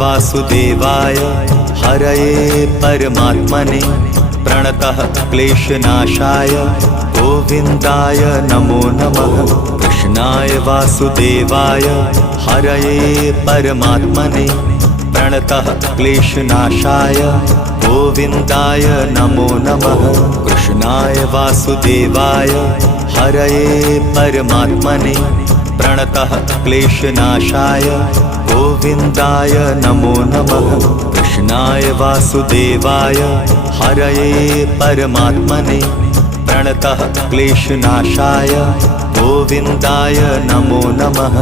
वासुदेवाय हरये परमात्मने प्रणतः क्लेशनाशाय गोविन्दाय नमो नमः। कृष्णाय वासुदेवाय हरये परमात्मने प्रणतः क्लेशनाशाय गोविन्दाय नमो नमः। कृष्णाय वासुदेवाय हरये परमात्मने प्रणतः क्लेशनाशाय गोविन्दाय नमो नमः। कृष्णाय वासुदेवाय हरये परमात्मने प्रणतः क्लेशनाशाय गोविन्दाय नमो नमः।